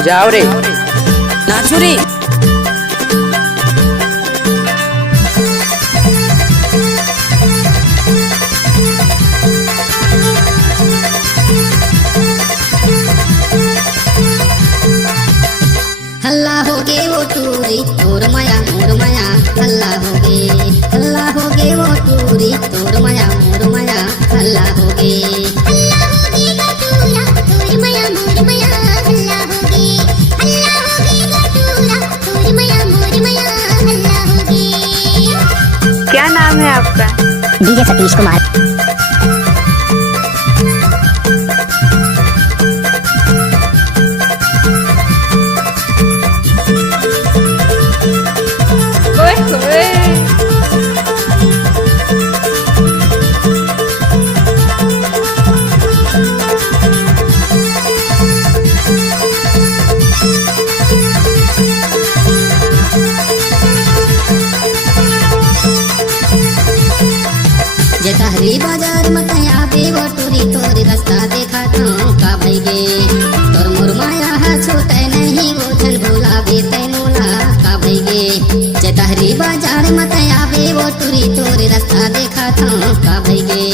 बजाओ रे नाचू रे। हल्ला हो गे वो टूरी तोर माया मोर माया हल्ला हो गे वो टूरी तोर माया मोर माया हल्ला हो गे गटूरा तोर माया मोर माया हल्ला हो गे गटूरा तोर माया मोर माया हल्ला हो गे। क्या नाम है आपका? डीजे सतीश कुमार। जतहरी बाजार मत आवे वो टूरी तोर रास्ता देखा तो का भईगे तोर मोर माया हा छोटे नहीं वो झन भुलावे तै मोला का भईगे जतहरी बाजार मत आवे वो टूरी तोर रास्ता देखा तो का भईगे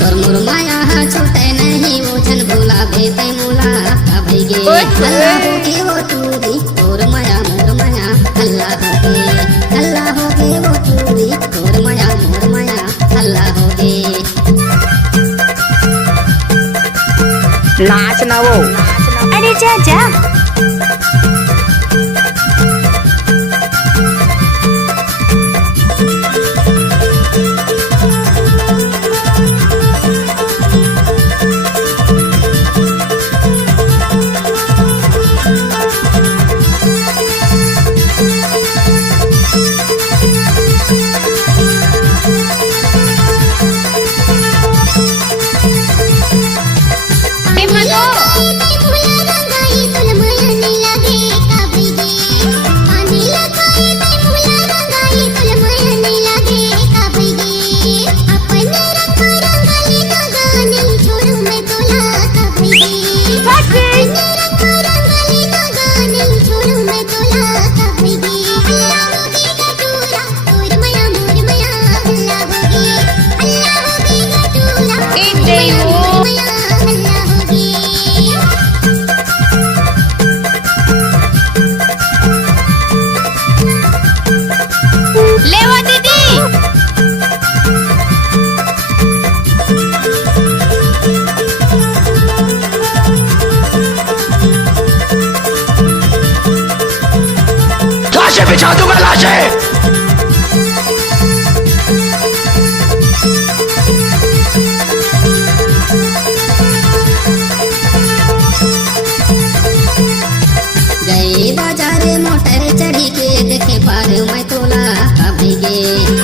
तोर मोर माया हा छोटे नहीं वो झन भुलावे तै मोला का भईगे हल्ला हो गे वो टूरी तोर माया मोर माया हल्ला हो गे वो टूरी तोर माया मोर माया हल्ला हो गे। नाच ना वो अरे जा जा। लाशें बिछा दूंगा लाशें। गए बाजार मोटर चढ़ी के देखे पार मैं तोला का भईगे